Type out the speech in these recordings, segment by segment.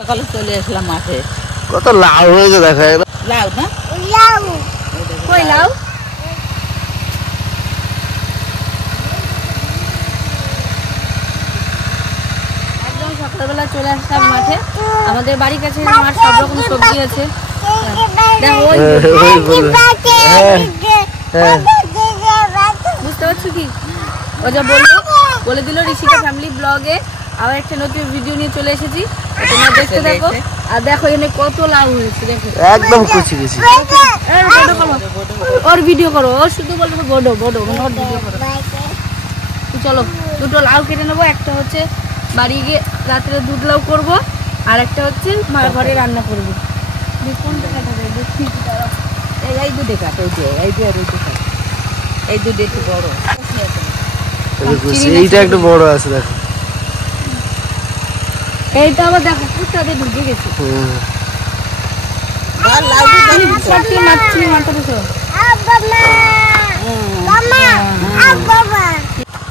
সকালে চলে আসলাম মাঠে। কত লাউ হয়েছে দেখা গেল। লাউ না লাউ কই লাউ? একদম সকালবেলা চলে আসলাম মাঠে। আমাদের বাড়ির কাছে মাঠ, সব রকম সবজি আছে। দেখো ওই বুঝতে পারছো কি ও যা বললো, বলে দিল ঋষিকা ফ্যামিলি ব্লগে আবার একটা নতুন ভিডিও নিয়ে চলে এসেছি, তোমরা দেখতে থাকো। আর দেখো এখানে কত লাউ হয়েছে, দেখো একদম কুচি কুচি। ওর ভিডিও করো, ওর শুধু বলবে বড় বড়, ওর ভিডিও করো। চলো দুটো লাউ কেটে নেবো, একটা হচ্ছে বাড়ি গিয়ে রাত্রে দুধ লাউ করবো, আর একটা হচ্ছে মার ঘরে রান্না করবো। কোনটা কাটা যায় দেখি, এই দুধে কাট, ওই যে এই দুধ কাট, এই দুধ একটু বড়, এইটা একটু বড় আছে দেখো। এইটা আবার দেখো কুত্তাতে ঢুকে গেছে।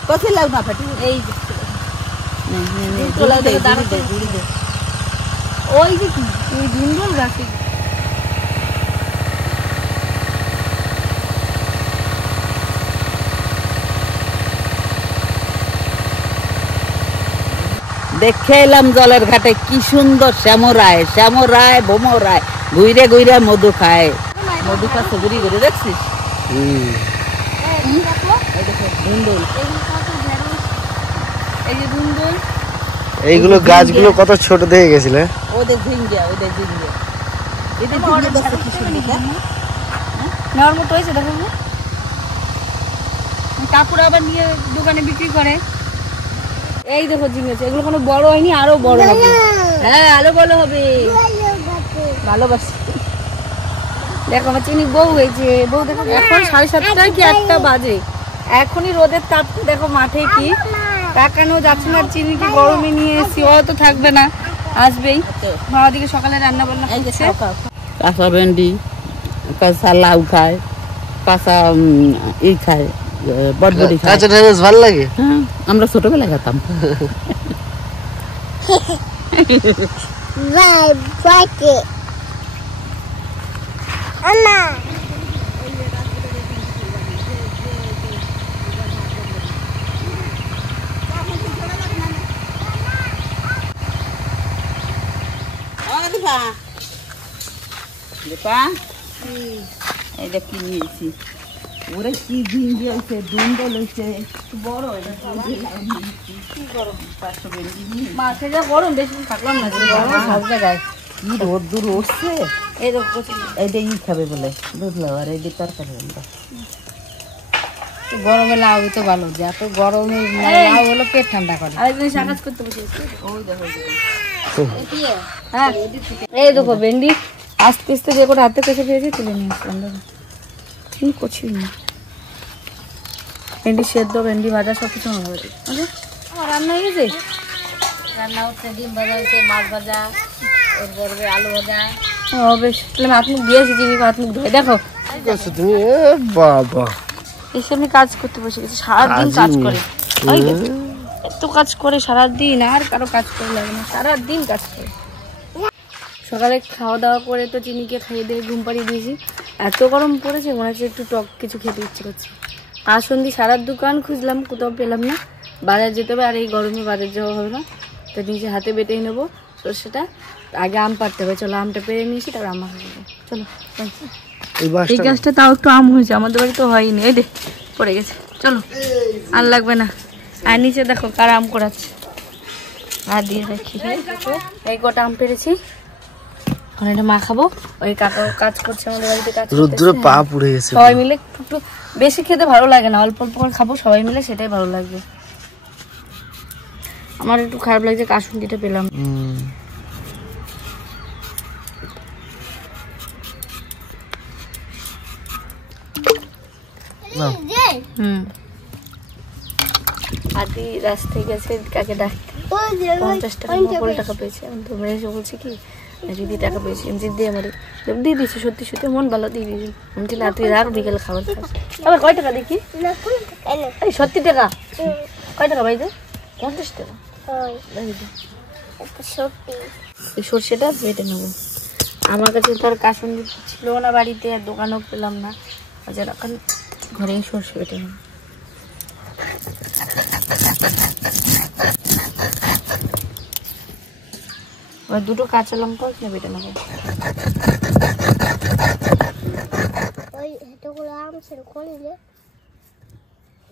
কোথায় লাউ না ফাটি, এই ওই যে কি ঝুন্ডল গাছে। দেখে এলাম জলের ঘাটে কি সুন্দর শ্যামরায়, শ্যামরায় ভোমরায় ঘুরে ঘুরে মধু খায়। মধু খাচ্ছে ঘুরি ঘুরে, দেখছিস? এইগুলো গাছগুলো কত ছোট দেখে গেছিল। ওদের ঝিঙ্গা, ওদের ঝিঙ্গা, এটা ঝিঙ্গা কি সুন্দর নেওয়ার মতো হয়েছে। দেখো কাকুরা আবার নিয়ে দোকানে বিক্রি করে। এই দেখো ঝিঙেছে, এগুলো কোনো বড় হয়নি, আরো বড় হবে। হ্যাঁ আরো বড় হবে, ভালোবাসি। দেখো আমার চিনি বউ হয়েছে, বউ দেখো এখন 7:30 কি 1টা বাজে, এখনই রোদের তাপ। দেখো মাঠে কি টাকানো যাচ্ছে না, চিনি কি গরমে নিয়ে এসছি, ও তো থাকবে না, আসবেই। মামা দিকে সকালে রান্না বান্না করছে। কাঁচা ভেন্ডি, কাঁচা লাউ খায়, কাঁচা খায়, বটবটি খায়। কাঁচা বেশ ভালো লাগে। হ্যাঁ আমরা ছোটবেলায় খেতাম। এটা কি নিয়েছি, ওরা কি ঝিঙ্গে হয়েছে, দুন্দল হয়েছে, বড় মাঠে যা গরম, বেশি থাকলাম না সব জায়গায়, কি রোদ্দুর উঠছে। এইটা খাবে বলে বুঝলাম, আর এইটা তরকারি গরমে লাউ তো ভালো, যে এত গরমে লাউ হলো পেট ঠান্ডা করে। কাজ করতে বসে ওই দেখো, হ্যাঁ এই দেখো ভেন্ডি আস্তে আস্তে যে করে হাতে কেটে পেয়েছি তুলে নিয়ে আসলাম। দেখো কি করছি না, ভেন্ডি সেদ্ধ, ভেন্ডি ভাজা সব কিছু আমার রান্না হয়ে গেছে। রান্না হচ্ছে ডিম ভাজা হয়েছে, মাছ ভাজা, ওর করবে আলু ভাজা হবে। তাহলে হাত মুখ দিয়েছি, চিনি হাত মুখ ধুয়ে। দেখো তুমি বাবা এসে আমি কাজ করতে বসে গেছি, সারাদিন কাজ করে, এত কাজ করে সারাদিন, আর কারো কাজ করে লাগে না, সারাদিন কাজ করে। সকালে খাওয়া দাওয়া করে তো চিনিকে খাইয়ে দিয়ে ঘুম পাড়িয়ে দিয়েছি। এত গরম পড়েছে, মনে হচ্ছে একটু টক কিছু খেতে ইচ্ছে করছে। আর সন্ধি সারা দোকান খুঁজলাম, কোথাও পেলাম না। বাজার যেতে হবে, আর এই গরমে বাজার যাওয়া হবে না, তো নিজে হাতে বেটেই নেবো সর্ষেটা। আগে আম পাড়তে হবে, চলো আমটা পেরে নিয়েছি, তারপর আম খাবো। চলো এই গাছটা তাও একটু আম হয়েছে, আমাদের বাড়ি তো হয়নি, এই দে পড়ে গেছে। চলো আর লাগবে না। আর নিচে দেখো কার আম করাচ্ছে, আর দিয়ে রাখি। এই কটা আম পেরেছি, এখন এটা মা খাবো। ওই কাকা কাজ করছে আমাদের বাড়িতে, কাজ করছে, পা পুড়ে গেছে। সবাই মিলে একটু বেশি খেতে ভালো লাগে না, অল্প অল্প করে খাবো সবাই মিলে, সেটাই ভালো লাগবে। আমার একটু খারাপ লাগছে কাসুন্দিটা পেলাম। আদি রাস্তায় গেছে কাকে ডাকতে, 50 টাকা 90 টাকা পেয়েছে। তোমরা এসে বলছি কি দিদি টাকা পেয়েছি, দিদি আমার দিয়ে দিয়েছে, সত্যি সত্যি মন ভালো দিয়ে দিয়েছি। আমি ঠিক তুই রাখ, বিকেলে খাবার খাস। আবার কয় টাকা দেখি, 70 টাকা। কয় টাকা ভাই? 50 টাকা। এই সর্ষেটা বেটে নেবো। আমার কাছে তো আর কাসুন্দি ছিল না বাড়িতে, আর দোকানেও পেলাম না, বাজার এখন ঘরে সর্ষে বেটে নেবো। এবার দুটো কাঁচা লঙ্কা এখানে বেটে নেবো।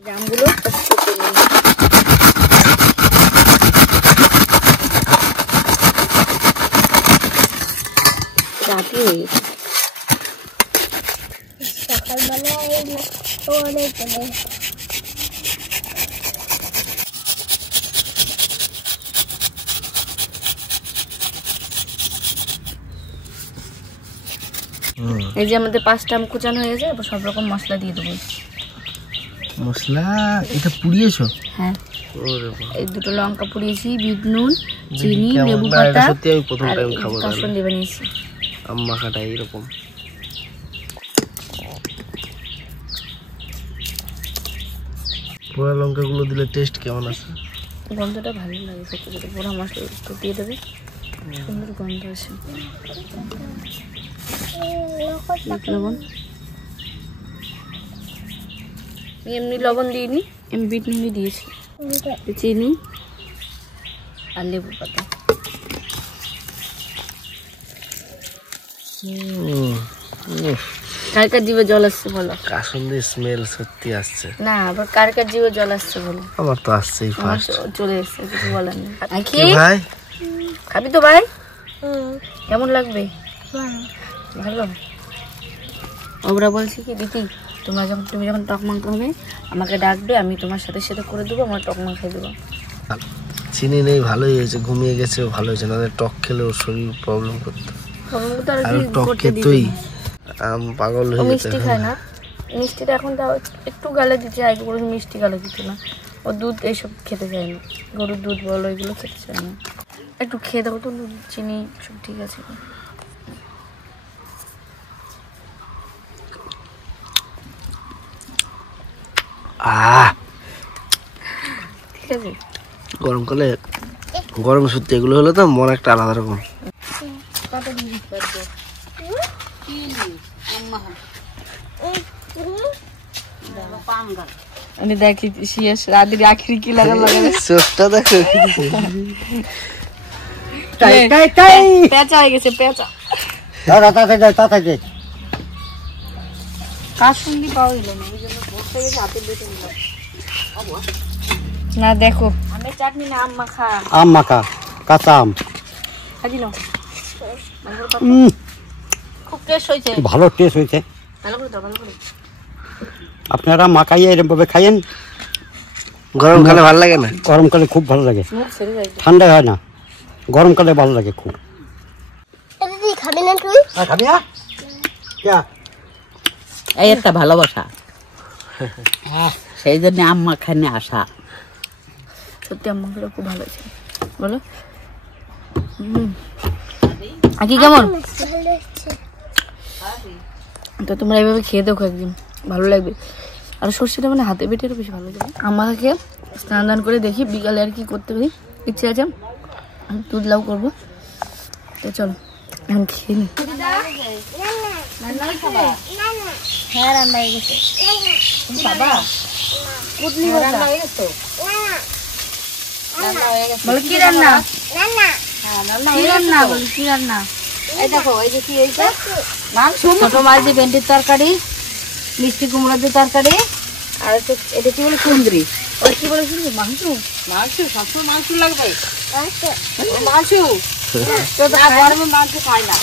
জামগুলো রাতি হয়ে গেছে। সকালবেলা এই যে আমাদের 5টা আম কুচানো হয়ে গেছে, এবার সব রকম মশলা দিয়ে দেবো। মশলা এটা পুড়িয়েছো? হ্যাঁ, এই দুটো লঙ্কা পুড়িয়েছি, বিট নুন, চিনি, লেবু পাতা, সত্যি আমি প্রথম টাইম খাবো। কাসুন্দি বানিয়েছি। আম মাখাটা এইরকম। পোড়া লঙ্কাগুলো দিলে টেস্ট কেমন আছে? গন্ধটা ভালো লাগে সত্যি করে। পোড়া মশলা একটু দিয়ে দেবে, সুন্দর গন্ধ আসে। লবণ এমনি লবণ দিইনি, আমি বিট নুনই দিয়েছি, চিনি আর লেবু পাতা। কার কার জিভে জল আসছে বলো? কাসুন্দি স্মেল সত্যি আসছে না, আবার কার কার জিভে জল আসছে বলো? আমার তো আসছেই ফার্স্ট। চলে এসছে, কিছু বলার নেই। ভাই খাবি তো ভাই? কেমন লাগবে? ভালো। ওরা বলছি কি দিদি, তুমি যখন টক মাংস হবে আমাকে ডাকবে, আমি তোমার সাথে সাথে করে দেবো, আমার টক মাংস খাই দেবো। চিনি নেই, ভালোই হয়েছে। ঘুমিয়ে গেছে, ভালো হয়েছে। না টক খেলে ওর শরীর প্রবলেম করতো। আর টক খেতেই আম পাগল হয়ে যেত। মিষ্টি খায় না, মিষ্টিটা এখন তাও একটু গালে দিতে, আগে করে মিষ্টি গালে দিত না। ও দুধ এইসব খেতে চায় না, গরুর দুধ বলো এগুলো খেতে চায় না। একটু খেয়ে দেবো তো, দুধ চিনি সব ঠিক আছে। ঠিক আছে। গরমকালে গরম সত্যি এগুলো হলে তো মন একটা আলাদা রকম। দেখি রাতের আখির কি লাগা চোখটা দেখো, পেঁচা হয়ে গেছে, পেঁচা। কাসুন্দি পাওয়া গেল না, এই জন্য বসতে গেছে, হাতে বেটে নিলাম। না দেখো, আমের চাটনি না আম মাখা। আম মাখা, কাঁচা আম। খাবি না? খুব টেস্ট হয়েছে, ভালো টেস্ট হয়েছে। ভালো করে দাও, ভালো করে। আপনারা মাখাইয়া এরকম ভাবে খাইয়েন। গরমকালে ভালো লাগে না? গরমকালে খুব ভালো লাগে, মুখ ছেড়ে যায়। ঠান্ডা হয় না, গরমকালে ভালো লাগে খুব। খাবি না তুই? খাবি না? এই একটা ভালোবাসা, সেই জন্য আম্মা খানে আসা। সত্যি আম্মা খুব ভালো হয়েছে বলো। আকি কেমন? তো তোমরা এইভাবে খেয়ে দেখো একদিন, ভালো লাগবে। আর সর্ষেটা মানে হাতে বেটেরও বেশি ভালো লাগে। আমাকে স্নান দান করে দেখি বিকালে আর কি করতে পারি, ইচ্ছে আছে দুধ লাউ করবো। তো চলো এখন খেয়ে নি। হ্যাঁ রান্না হয়ে গেছে। বলো কি রান্না? কি রান্না? বলো কি রান্না? এই দেখো, এই যে কি, এই যে মাংস, ছোট মাছ দিয়ে ভেন্ডির তরকারি, মিষ্টি কুমড়া দিয়ে তরকারি, আর এটা কি বলে কুন্দ্রি। ওই কি বলে শুনবি? মাংস। মাংস সবসময় মাংস লাগবে, মাংস গরমে মাংস খায় না।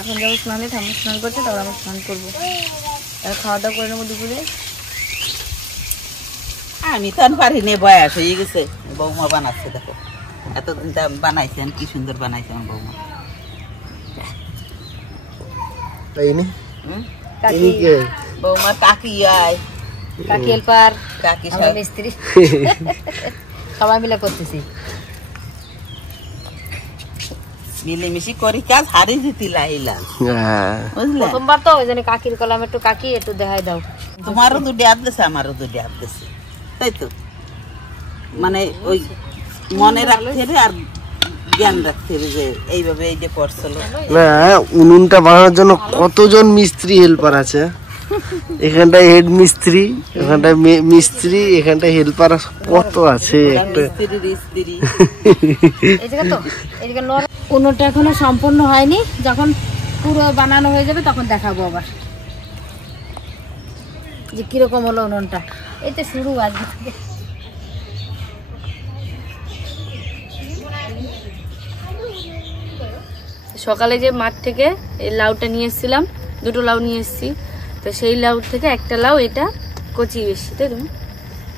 এখন যাবো স্নানে, ঠাম্মা স্নান করছে, তারপর আমরা স্নান করবো। আর খাওয়া দাওয়া করে নেবো দুপুরে। আমি তো আর পারি নে, বয়স হয়ে গেছে। বৌমা বানাচ্ছে, দেখো এতদিন বানাইছেন, কি সুন্দর বানাইছে আমার বৌমা। বৌমা কাকি আয়, কাকি হেল্পার, কাকি মিস্ত্রি, সবাই মিলে করতেছি। মিলেমিশি করি কাজ, হারি জিতি লাইলাম, বুঝলে? প্রথমবার তো ওই জন্য কাকির কলাম, একটু কাকি একটু দেখাই দাও। তোমারও দুটি হাত দিছে, আমারও দুটি হাত দিছে, তাই তো। মানে ওই মনে রাখতে রে, আর জ্ঞান রাখতে হবে যে এইভাবে এই যে করছিল। না উনুনটা বানানোর জন্য কতজন মিস্ত্রি হেল্পার আছে, এখানটায় হেড মিস্ত্রি, এখানটায় মিস্ত্রি, এখানটায় হেল্পার কত আছে। একটা স্ত্রী উনুনটা এখনো সম্পূর্ণ হয়নি, যখন পুরো বানানো হয়ে যাবে তখন দেখাবো আবার যে কিরকম হলো উনুনটা। এই তো শুরু আজকে থেকে। সকালে যে মাঠ থেকে এই লাউটা নিয়ে এসেছিলাম, 2টো লাউ নিয়ে এসেছি, তো সেই লাউ থেকে একটা লাউ এটা কচি বেশি, তাই তো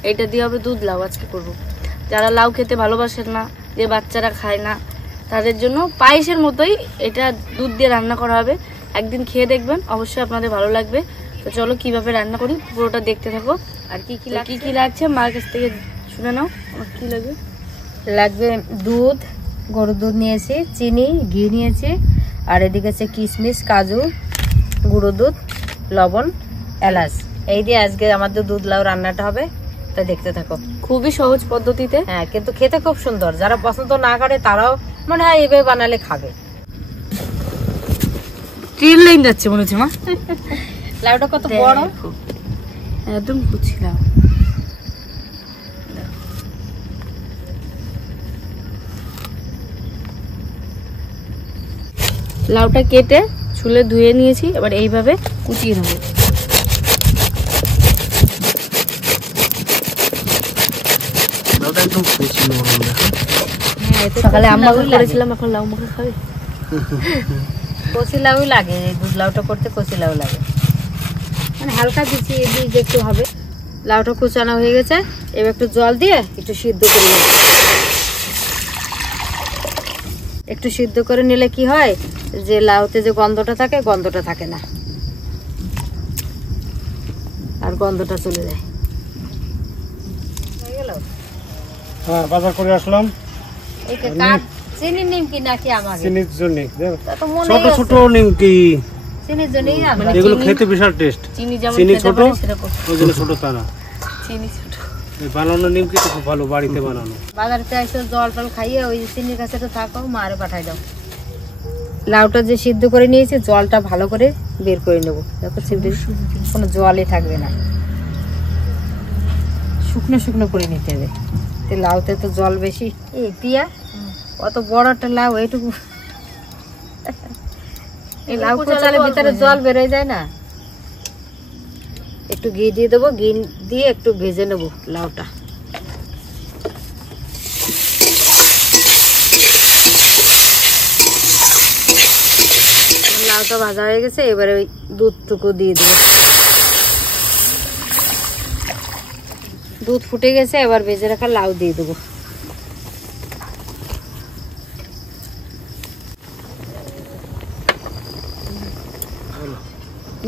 এইটা দিয়ে হবে দুধ লাউ আজকে করবো। যারা লাউ খেতে ভালোবাসেন না, যে বাচ্চারা খায় না, তাদের জন্য পায়েসের মতোই এটা দুধ দিয়ে রান্না করা হবে। একদিন খেয়ে দেখবেন, অবশ্যই আপনাদের ভালো লাগবে। তো চলো কিভাবে রান্না করি পুরোটা দেখতে থাকো। আর কি কি লাগছে মার কাছ থেকে শুনে নাও। আমার কি লাগবে? লাগবে দুধ, গরুর দুধ নিয়েছি, চিনি, ঘি নিয়েছি, আর এদিকে আছে কিশমিশ, কাজু, গুঁড়ো দুধ, লবণ, এলাচ। এই দিয়ে আজকে আমাদের দুধ লাউ রান্নাটা হবে, তাই দেখতে থাকো। খুবই সহজ পদ্ধতিতে, হ্যাঁ, কিন্তু খেতে খুব সুন্দর। যারা পছন্দ না করে তারাও মনে হয় এভাবে বানালে খাবে। ট্রেন লাইন যাচ্ছে মনে হচ্ছে মা। লাউটা কত বড়, একদম কুচি লাউ। লাউটা কেটে ছুলে ধুয়ে নিয়েছি, এবার এইভাবে কুচিয়ে নেবো। সকালে আম্মা করেছিলাম, এখন লাউ মাখা খাবে। কচি লাউ লাগে, দুধ লাউটা করতে কচি লাউ লাগে, মানে হালকা দিচ্ছি যে একটু হবে। লাউটা কুচানো হয়ে গেছে, এবার একটু জল দিয়ে একটু সিদ্ধ করে নেব। একটু সিদ্ধ করে নিলে কি হয়, যে লাউতে যে গন্ধটা থাকে না, আর গন্ধটা চলে যায়। হয়ে গেল? হ্যাঁ, বাজার করে আসলাম। এইটা কাট চিনি নিমকি নাকি আমাকে? চিনির জন্য তা তো মনে ছোট ছোট নিমকি, চিনির জন্যই না, মানে এগুলো খেতে বিশাল টেস্ট। চিনি যেমন চিনি খেতে ছোট, পারে সেরকম ওইগুলো ছোট তা না। চিনি ছোট। এই বানানো নিমকি তো খুব ভালো, বাড়িতে বানানো। বাজারতে এসে জল টল খাইয়ে ওই চিনির কাছে তো থাকো, মারে পাঠাই দাও। লাউটা যে সিদ্ধ করে নিয়েছি, জলটা ভালো করে বের করে নেবো। দেখো কোনো জলই থাকবে না, শুকনো শুকনো করে নিতে হবে। লাউতে তো জল বেশি। এই পিয়া অত বড় একটা লাউ, এইটুকু এই লাউ কোচালের ভিতরে জল বেরোয় যায় না। একটু ঘি দিয়ে দেবো, ঘি দিয়ে একটু ভেজে নেবো লাউটা। লাউটা ভাজা হয়ে গেছে, এবারে ওই দুধটুকু দিয়ে দেবো। দুধ ফুটে গেছে, এবার ভেজে রাখা লাউ দিয়ে দেবো।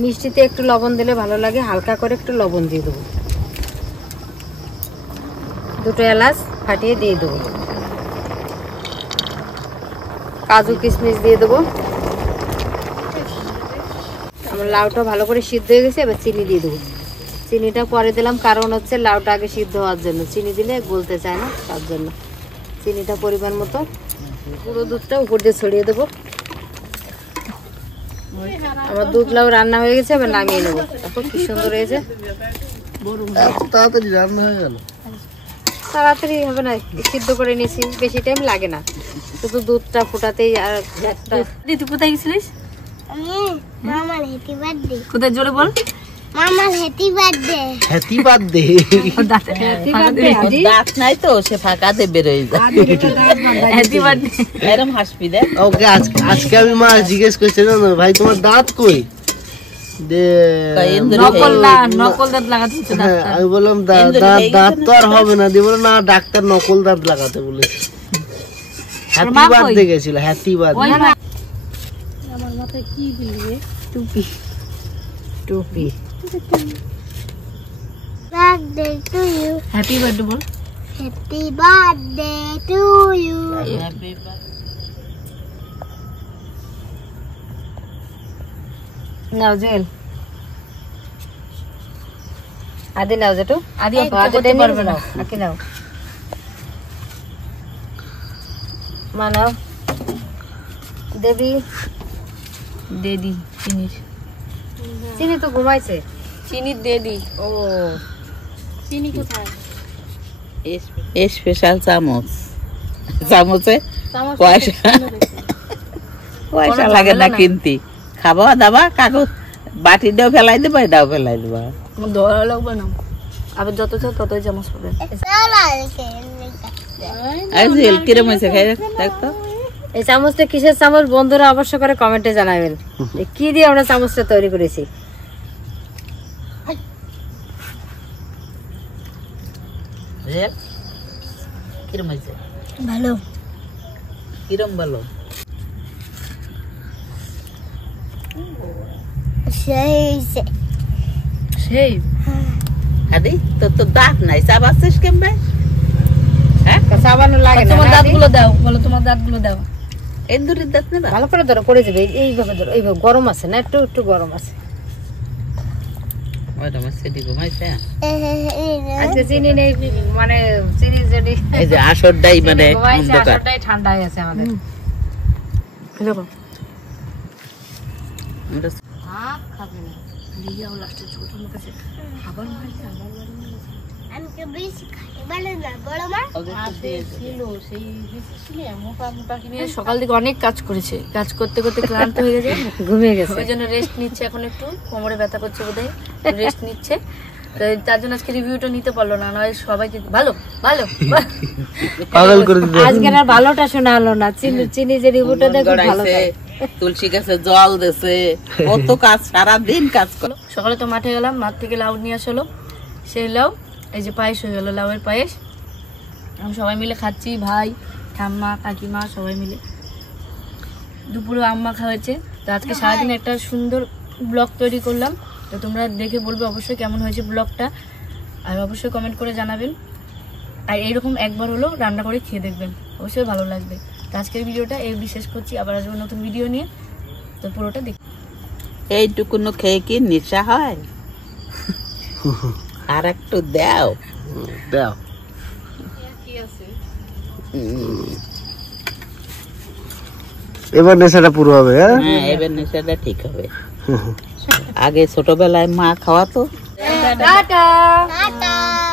মিষ্টিতে একটু লবণ দিলে ভালো লাগে, হালকা করে একটু লবণ দিয়ে দেবো। 2টো এলাচ ফাটিয়ে দিয়ে দেবো। কাজু কিশমিশ দিয়ে দেবো। আমার লাউটা ভালো করে সিদ্ধ হয়ে গেছে, এবার চিনি দিয়ে দেবো। চিনিটা পরে দিলাম, কারণ হচ্ছে লাউটা আগে সিদ্ধ হওয়ার জন্য। চিনি দিলে গলতে চায় না, তার জন্য চিনিটা পরিমাণ মতো। পুরো দুধটা উপর দিয়ে ছড়িয়ে দেবো। আমার দুধ লাউ রান্না হয়ে গেছে, এবার নামিয়ে নেবো। দেখো কি সুন্দর হয়েছে। তাড়াতাড়ি রান্না হয়ে গেল। তাড়াতাড়ি হবে না, সিদ্ধ করে নিয়েছি, বেশি টাইম লাগে না, শুধু দুধটা ফোটাতেই। আর তুই কোথায় গেছিলিস? মামার হ্যাপি বার্থডে। কোথায় জোরে বল? মামার হ্যাপি বার্থডে। Happy birthday. দাঁত নাই তো, সে ফাঁকাতে বেরোয় যায়। হ্যাপি বার্থডে এরম হাসবি দেখ। ওকে আজকে আমি মা জিজ্ঞেস করছি, না ভাই তোমার দাঁত কই? নকল দাঁত লাগাতে হচ্ছে। আমি বললাম দাঁত তো আর হবে না, দিয়ে বলো না ডাক্তার নকল দাঁত লাগাতে বলেছে। হ্যাপি বার্থডে গেছিল, হ্যাপি বার্থডে। আমার মাথায় কি দিলি? টুপি। টুপি। Birthday to you. Happy birthday বল। Happy birthday to you. নাও জেল। আদি নাও যেটু। আদি দিতে পারবে না। আকি নাও। মানাও। দেবী দেদি চিনির চিনি তো ঘুমাইছে চিনির দেদি ও চিনি কোথায় স্পেশাল চামচ চামচে পয়সা লাগে না কিনতে খাবা দাবা কাগজ বাটি দাও ফেলাই দেবা এটাও ফেলাই দেবা দয়া লাগবে না আবার যত চাও ততই চামচ পাবে কিরম হয়েছে খাই দেখতো এই চামচটা কিসের চামচ বন্ধুরা অবশ্য করে কমেন্টে জানাবেন কি দিয়ে আমরা চামচটা তৈরি করেছি কিরম হয়েছে ভালো কিরম বলো সেই আদি তো দাঁত নাই চাবাচ্ছিস কেমবে সাবানো লাগে না তোমার দাঁতগুলো দাও বলো তোমার দাঁতগুলো দাও এন্দুরির দাঁত নেবা ভালো করে ধরো করে যাবে এইভাবে ধরো এইভাবে গরম আছে না একটু একটু গরম আছে ওইটা আমার সেটি ঘুমাইছে আজকে চিনি নেই মানে চিনি যদি এই যে আসরটাই মানে ঘুমাইছে অন্ধকার আসরটাই ঠান্ডা হয়ে আছে আমাদের দেখো আমরা খাবে না লিয়াও লাস্টে ছোট আমার কাছে খাবার মারছে আমার আমি তো বেশি খাই ভালো না বড় মা সকাল থেকে অনেক কাজ করেছে কাজ করতে করতে ক্লান্ত হয়ে গেছে ঘুমিয়ে গেছে ওই জন্য রেস্ট নিচ্ছে এখন একটু কোমরে ব্যথা করছে বোধহয় রেস্ট নিচ্ছে তো তার জন্য আজকে রিভিউটা নিতে পারলো না নয় সবাইকে ভালো ভালো পাগল করে দিতে আজকে আর ভালোটা শোনা হলো না চিনি যে রিভিউটা দেখো ভালো গড়াইছে, তুলসী গাছে জল দেছে কত কাজ সারা দিন কাজ করে সকালে তো মাঠে গেলাম মাঠ থেকে লাউ নিয়ে আসলো সেই লাউ এই যে পায়েস হয়ে গেলো লাউয়ের পায়েস আমি সবাই মিলে খাচ্ছি ভাই ঠাম্মা কাকিমা সবাই মিলে দুপুরে আম্মা খাওয়াচ্ছে তো আজকে সারাদিন একটা সুন্দর ব্লগ তৈরি করলাম তো তোমরা দেখে বলবে অবশ্যই কেমন হয়েছে ব্লগটা আর অবশ্যই কমেন্ট করে জানাবেন আর এইরকম একবার হলো রান্না করে খেয়ে দেখবেন অবশ্যই ভালো লাগবে তো আজকের ভিডিওটা এই বিশেষ করছি আবার আসবো নতুন ভিডিও নিয়ে তো পুরোটা দেখ এইটুকুনো খেয়ে কি নেশা হয় আর একটু দাও দাও এবার নেশাটা পুরো হবে হ্যাঁ হ্যাঁ এবার নেশাটা ঠিক হবে আগে ছোটবেলায় মা খাওয়াতো টাটা টাটা